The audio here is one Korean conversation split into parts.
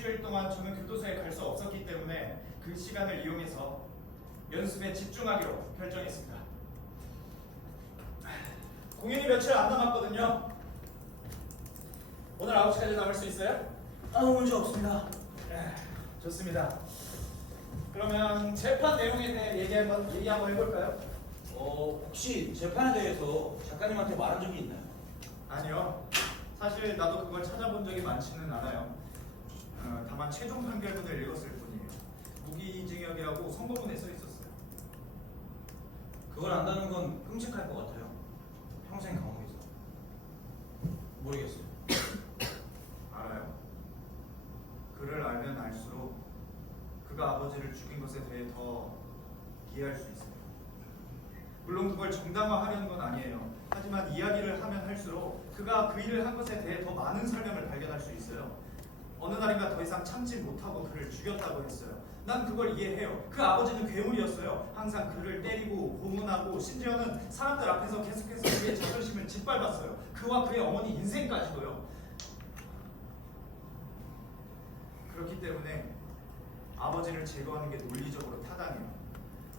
일주일 동안 저는 교도소에 갈 수 없었기 때문에 그 시간을 이용해서 연습에 집중하기로 결정했습니다. 공연이 며칠 안 남았거든요. 오늘 9시까지 나올 수 있어요? 아무 문제 없습니다. 좋습니다. 그러면 재판 내용에 대해 얘기 한번 해볼까요? 혹시 재판에 대해서 작가님한테 말한 적이 있나요? 아니요. 사실 나도 그걸 찾아본 적이 많지는 않아요. 다만 최종 판결문을 읽었을 뿐이에요. 무기징역이라고 선고문에 써 있었어요. 그걸 안다는 건 끔찍할 것 같아요. 평생 감옥에서. 모르겠어요. 알아요. 그를 알면 알수록 그가 아버지를 죽인 것에 대해 더 이해할 수 있어요. 물론 그걸 정당화하려는 건 아니에요. 하지만 이야기를 하면 할수록 그가 그 일을 한 것에 대해 더 많은 설명을 발견할 수 있어요. 어느 날인가 더 이상 참지 못하고 그를 죽였다고 했어요. 난 그걸 이해해요. 그 아버지는 괴물이었어요. 항상 그를 때리고 고문하고 심지어는 사람들 앞에서 계속해서 그의 자존심을 짓밟았어요. 그와 그의 어머니 인생까지도요. 그렇기 때문에 아버지를 제거하는 게 논리적으로 타당해요.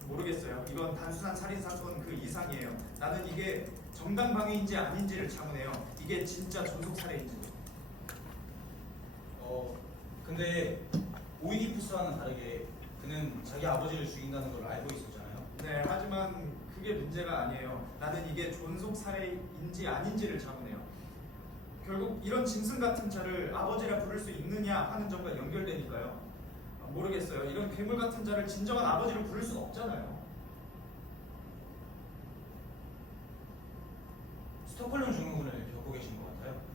모르겠어요. 이건 단순한 살인사건 그 이상이에요. 나는 이게 정당방위인지 아닌지를 자문해요. 이게 진짜 존속살해인지. 근데 오이디푸스와는 다르게 그는 자기 아버지를 죽인다는 걸 알고 있었잖아요. 네, 하지만 그게 문제가 아니에요. 나는 이게 존속살해인지 아닌지를 자문해요. 결국 이런 짐승 같은 자를 아버지라 부를 수 있느냐 하는 점과 연결되니까요. 모르겠어요. 이런 괴물 같은 자를 진정한 아버지로 부를 수는 없잖아요. 스톡홀름 증후군을 겪고 계신 것 같아요.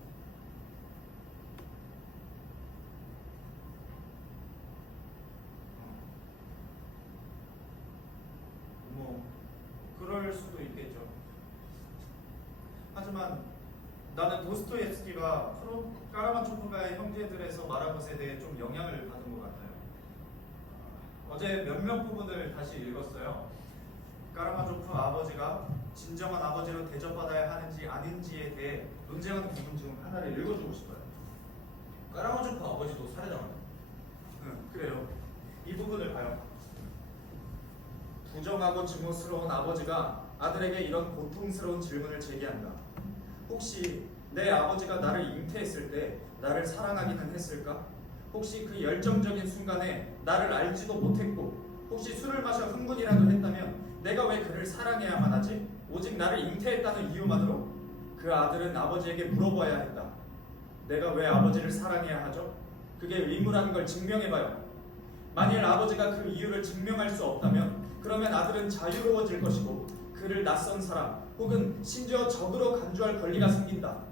뭐 그럴 수도 있겠죠. 하지만 나는 도스토옙스키가 까라마초프가의 형제들에서 말한 것에 대해 좀 영향을 받은 것 같아요. 어제 몇몇 부분을 다시 읽었어요. 까라마조프 아버지가 진정한 아버지로 대접받아야 하는지 아닌지에 대해 논쟁하는 부분 중 하나를 읽어주고 싶어요. 까라마조프 아버지도 살해당한. 그래요. 이 부분을 봐요. 부정하고 증오스러운 아버지가 아들에게 이런 고통스러운 질문을 제기한다. 혹시 내 아버지가 나를 잉태했을 때 나를 사랑하기는 했을까? 혹시 그 열정적인 순간에 나를 알지도 못했고 혹시 술을 마셔 흥분이라도 했다면 내가 왜 그를 사랑해야만 하지? 오직 나를 잉태했다는 이유만으로? 그 아들은 아버지에게 물어봐야 했다. 내가 왜 아버지를 사랑해야 하죠? 그게 의무라는 걸 증명해봐요. 만일 아버지가 그 이유를 증명할 수 없다면 그러면 아들은 자유로워질 것이고 그를 낯선 사람 혹은 심지어 적으로 간주할 권리가 생긴다.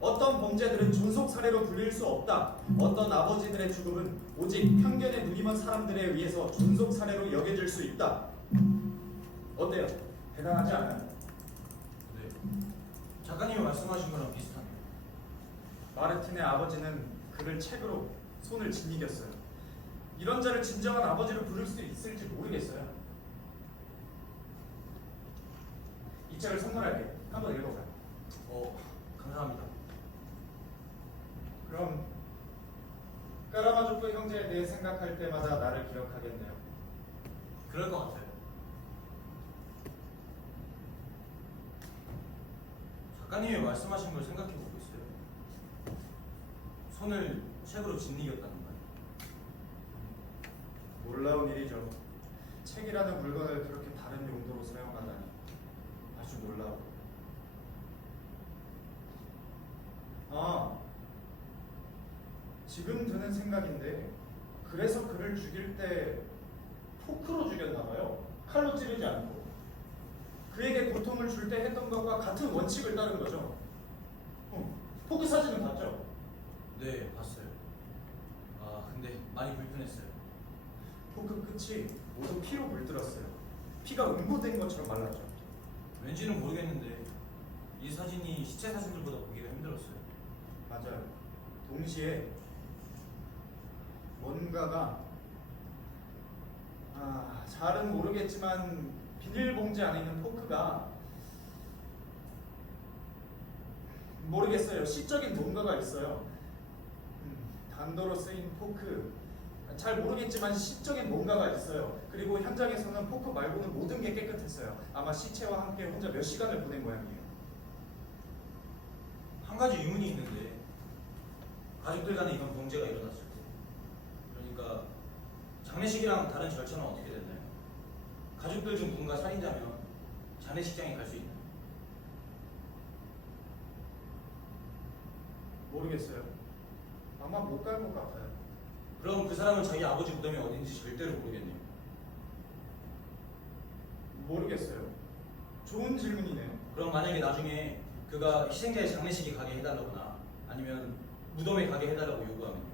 어떤 범죄들은 존속살해로 불릴 수 없다. 어떤 아버지들의 죽음은 오직 편견에 무늬만 사람들에 의해서 존속살해로 여겨질 수 있다. 어때요? 대단하지 않아요? 네. 작가님이 말씀하신 거랑 비슷하네요. 마르틴의 아버지는 그를 책으로 손을 짓이겼어요. 이런 자를 진정한 아버지로 부를 수 있을지 모르겠어요. 이 책을 선물할게. 한번 읽어봐요. 감사합니다. 그럼 까라마조프 형제에 대해 생각할 때마다 나를 기억하겠네요. 그럴 것 같아요. 작가님이 말씀하신 걸 생각해보고 있어요. 손을 책으로 짓이겼다는 말. 놀라운 일이죠. 책이라는 물건을 그렇게 다른 용도로 사용하다니 아주 놀라워. 지금 드는 생각인데 그래서 그를 죽일 때 포크로 죽였나봐요. 칼로 찌르지 않고. 그에게 고통을 줄 때 했던 것과 같은 원칙을 따른 거죠. 포크 사진은 봤죠? 네, 봤어요. 근데 많이 불편했어요. 포크 끝이 모두 피로 물들었어요. 피가 응고된 것처럼 말랐죠. 왠지는 모르겠는데 이 사진이 시체 사진들보다 보기가 힘들었어요. 맞아요. 동시에 뭔가가 잘은 모르겠지만 비닐봉지 안에 있는 포크가 모르겠어요. 시적인 뭔가가 있어요. 단도로 쓰인 포크. 잘 모르겠지만 시적인 뭔가가 있어요. 그리고 현장에서는 포크 말고는 모든 게 깨끗했어요. 아마 시체와 함께 혼자 몇 시간을 보낸 모양이에요. 한 가지 의문이 있는데 가족들 간에 이런 범죄가 일어났을 때 그러니까 장례식이랑 다른 절차는 어떻게 됐나요? 가족들 중 누군가 살인자면 장례식장에 갈 수 있나요? 모르겠어요. 아마 못 갈 것 같아요. 그럼 그 사람은 자기 아버지 무덤이 어딘지 절대로 모르겠네요. 모르겠어요. 좋은 질문이네요. 그럼 만약에 나중에 그가 희생자의 장례식에 가게 해달라거나 아니면 무덤에 가게 해달라고 요구하면요?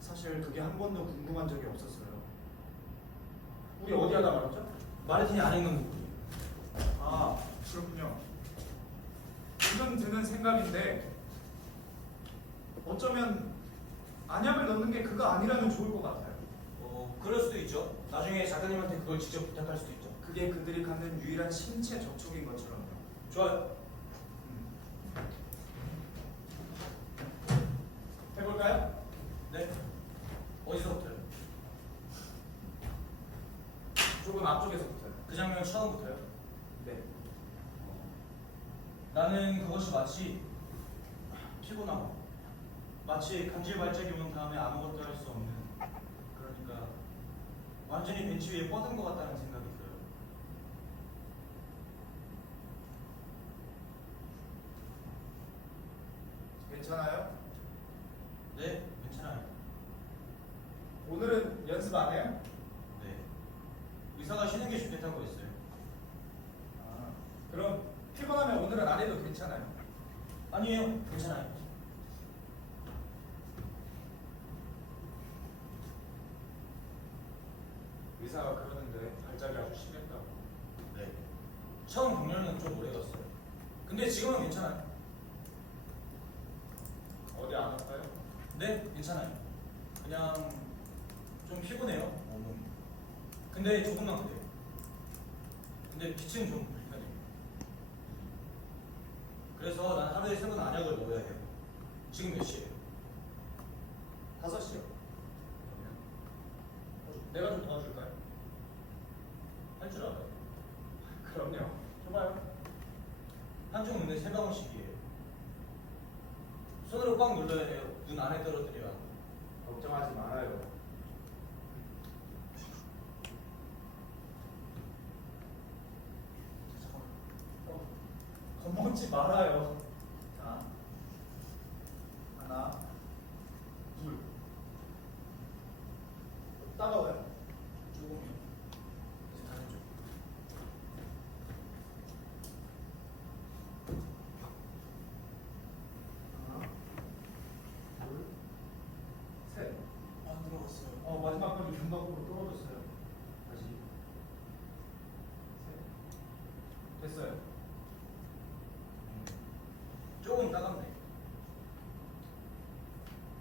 사실 그게 한 번도 궁금한 적이 없었어요. 우리 어디 하다 말았죠? 마르틴이 안 읽는 부분이에요. 아, 그렇군요. 지금 드는 생각인데 어쩌면 안약을 넣는 게 그거 아니라면 좋을 것 같아요. 그럴 수도 있죠. 나중에 작가님한테 그걸 직접 부탁할 수도 있죠. 그게 그들이 갖는 유일한 신체 접촉인 것처럼요. 좋아요. 해볼까요? 네. 어디서부터요? 조금 앞쪽에서부터요. 그 장면 처음부터요? 네. 나는 그것이 마치 피곤하고 마치 간질 발작이 온 다음에 아무것도 할 수 없는 그러니까 완전히 벤치 위에 뻗은 것 같다는 생각이 들어요. 괜찮아요? 네, 괜찮아요. 오늘은 연습 안 해요? 네. 의사가 쉬는 게 좋겠다고 했어요. 아, 그럼 피곤하면 오늘은 안 해도 괜찮아요. 아니에요, 괜찮아요. 의사가 그러는데 발작이 아주 심했다고. 네. 처음 경련은 좀 오래 갔어요. 근데 지금은 괜찮아요. 어디 안 아파요? 네, 괜찮아요. 그냥 좀 피곤해요, 몸은. 근데 조금만 그래요. 근데 빛은 좀 불편해요. 그래서 난 하루에 3번 안약을 먹어야 해요. 지금 몇 시예요? 5시요. 내가 좀 도와줄까요? 할 줄 알아요. 그럼요. 줘봐요. 한쪽 눈에 3방울씩이에요. 손으로 꽉 눌러야 해요. 눈 안에 떨어뜨려야 하고. 걱정하지 말아요. 겁먹지 말아요. 자, 하나, 둘. 따가워요? 조금이요. 이제 다른 쪽. 하나, 둘, 셋. 안 들어갔어요. 마지막까지 윤곽으로 떨어졌어요. 다시. 셋. 됐어요. 조금 따갑네.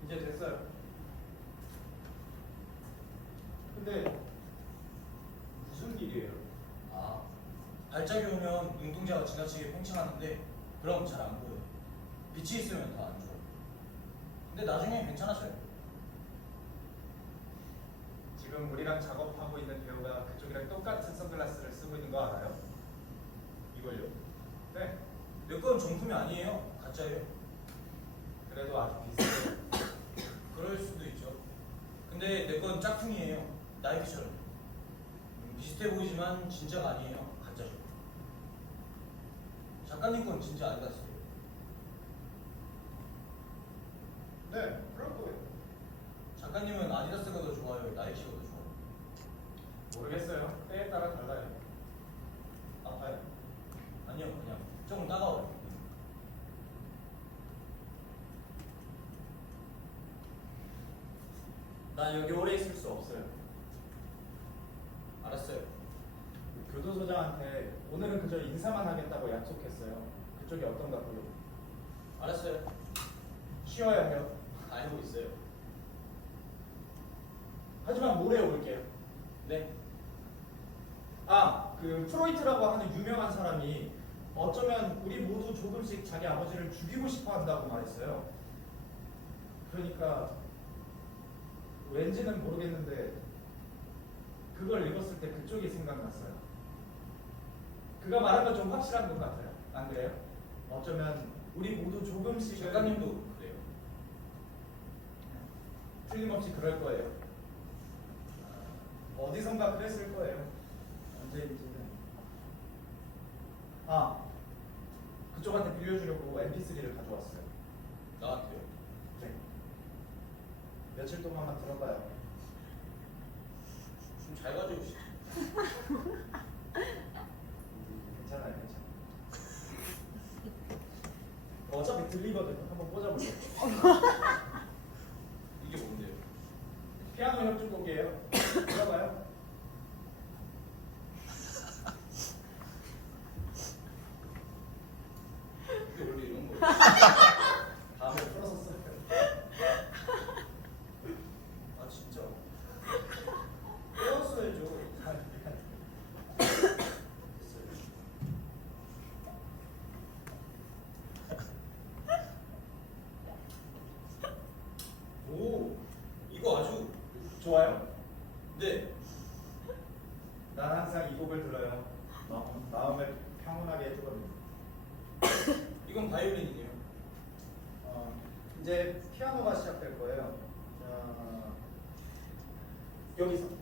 이제 됐어요. 근데 무슨 일이에요? 아, 발작이 오면 눈동자가 지나치게 팽창하는데 그럼 잘 안 보여요. 빛이 있으면 더 안 좋아요. 근데 나중에 괜찮아져요. 지금 우리랑 작업하고 있는 배우가 그쪽이랑 똑같은 선글라스를 쓰고 있는 거 알아요? 이걸요? 네. 내 건 정품이 아니에요. 가짜예요. 그래도 아주 비슷해요. 그럴 수도 있죠. 근데 내 건 짝퉁이에요. 나이키처럼. 비슷해 보이지만 진짜가 아니에요. 가짜죠. 작가님 건 진짜 아디다스예요. 네, 그럴 거예요. 작가님은 아디다스가 더 좋아요? 나이키가 더 좋아요? 모르겠어요. 때에 따라 달라요. 아파요? 아니요, 그냥 조금 따가워요. 난 여기 오래 있을 수 없어요. 알았어요. 교도소장한테 오늘은 그저 인사만 하겠다고 약속했어요. 그쪽이 어떤가고요? 알았어요. 쉬어야 해요. 알고 있어요. 하지만 모레 올게요. 네. 그 프로이트라고 하는 유명한 사람이 어쩌면 우리 모두 조금씩 자기 아버지를 죽이고 싶어 한다고 말했어요. 그러니까 왠지는 모르겠는데 그걸 읽었을 때 그쪽이 생각났어요. 그가 말한 건 좀 확실한 것 같아요. 안 그래요? 어쩌면 우리 모두 조금씩은 작가님도 그래요. 틀림없이 그럴 거예요. 어디선가 그랬을 거예요. 언제인지는. 그쪽한테 빌려주려고 MP3를 가져왔어요. 나한테요. 네. 며칠 동안만 들어봐요. 좀 잘 가져오시죠. 괜찮아요, 괜찮아요. 어차피 들리거든요. 한번 꽂아볼게요. 이게 뭔데요? 피아노 협주곡이에요. 들어봐요. 이게 원래 이런 거예요? 다음에 풀어서 써요. 아 진짜? 풀었어야죠. 오, 이거 아주 좋아요? 네. 난 항상 이 곡을 들어요. 마음을 평온하게 해주거든요. 이건 바이올린이네요. 이제 피아노가 시작될 거예요. 여기서.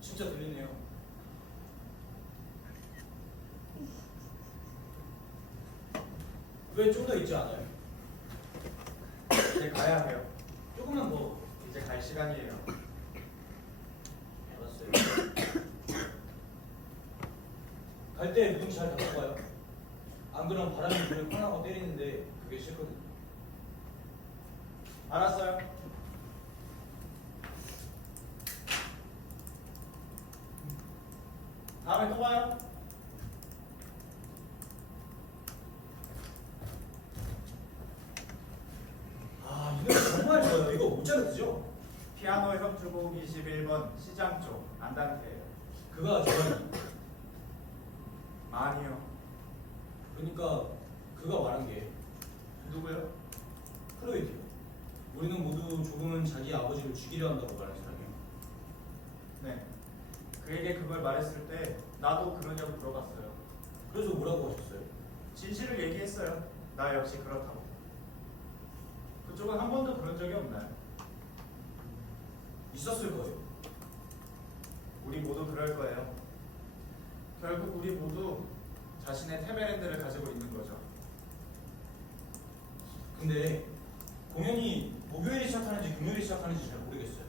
진짜 들리네요. 왜 좀 더 있지 않아요? 이제 가야 해요. 조금만 더. 이제 갈 시간이에요. 알았어요. 갈 때 문 잘 닫고 가요. 안 그러면 바람이 문을 쾅하고 때리는데 그게 싫거든요. 알았어요. 다음에 또 봐요. 아, 이 노래 정말 좋아요. 이거 모차르트죠? 피아노 협주곡 21번 시장조 안단테예요. 그가 좋아요. 아니요. 그러니까 그가 말한 게 누구요? 프로이트요. 우리는 모두 조금은 자기 아버지를 죽이려 한다고 말한 사람이에요. 네. 그에게 그걸 말했을 때 나도 그러냐고 물어봤어요. 그래서 뭐라고 하셨어요? 진실을 얘기했어요. 나 역시 그렇다고. 그쪽은 한 번도 그런 적이 없나요? 있었을 거예요. 우리 모두 그럴 거예요. 결국 우리 모두 자신의 테베랜드를 가지고 있는 거죠. 근데 공연이 목요일에 시작하는지 금요일에 시작하는지 잘 모르겠어요.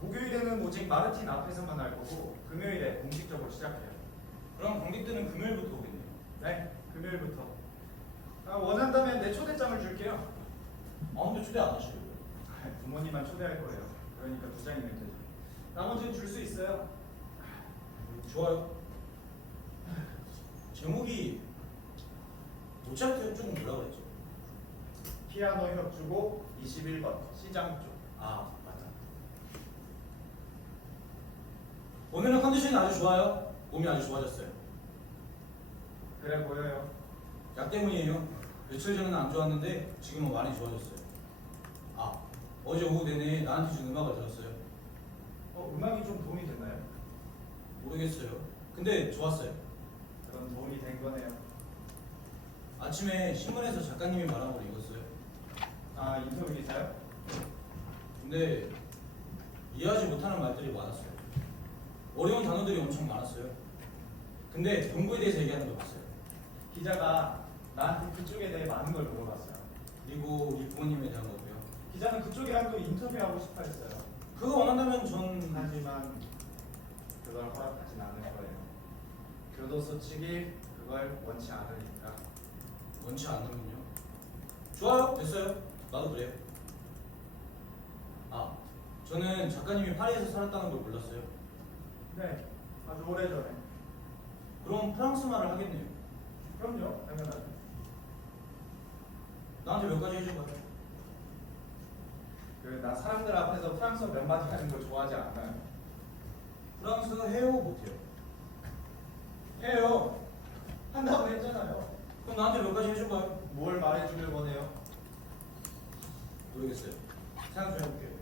목요일에는 오직 마르틴 앞에서만 할 거고 금요일에 공식적으로 시작해요. 그럼 관객들은 금요일부터 오겠네요. 네, 금요일부터. 원한다면 내 초대장을 줄게요. 근데 초대 안 하시려고요? 부모님만 초대할 거예요. 그러니까 두 장이면 되죠. 나머지는 줄 수 있어요. 좋아요. 제목이 모차르트 조금 뭐라 그랬죠? 피아노 협주곡 21번 시장조. 아 맞다. 오늘은 컨디션이 아주 좋아요. 몸이 아주 좋아졌어요. 그래 보여요. 약 때문이에요. 며칠 전에는 안 좋았는데 지금은 많이 좋아졌어요. 어제 오후 내내 나한테 준 음악을 들었어요. 음악이 좀 도움이 됐나요? 모르겠어요. 근데 좋았어요. 그런 도움이 된 거네요. 아침에 신문에서 작가님이 말한 걸 읽었어요. 인터뷰 기사요? 근데 이해하지 못하는 말들이 많았어요. 어려운 단어들이 엄청 많았어요. 근데 동부에 대해서 얘기하는 걸 봤어요. 기자가 나한테 그쪽에 대해 많은 걸 물어봤어요. 그리고 우리 부모님에 대한 거고요. 기자는 그쪽이랑 또 인터뷰하고 싶어 했어요. 그거 원한다면 전 하지만 그걸 허락하진 않을 거예요. 교도소 측이 그걸 원치 않으니까. 원치 않으면요. 좋아요. 됐어요. 나도 그래요. 저는 작가님이 파리에서 살았다는 걸 몰랐어요. 네, 아주 오래전에. 그럼 프랑스 말을 하겠네요. 그럼요, 당연하죠. 나한테 몇 가지 해줘봐요. 나 사람들 앞에서 프랑스어 몇 마디 하는 걸 좋아하지 않아요. 프랑스어 해요? 못해요? 해요. 한다고 했잖아요. 그럼 나한테 몇 가지 해줘봐요. 뭘 말해주길 원해요? 모르겠어요. 생각 좀 해볼게요.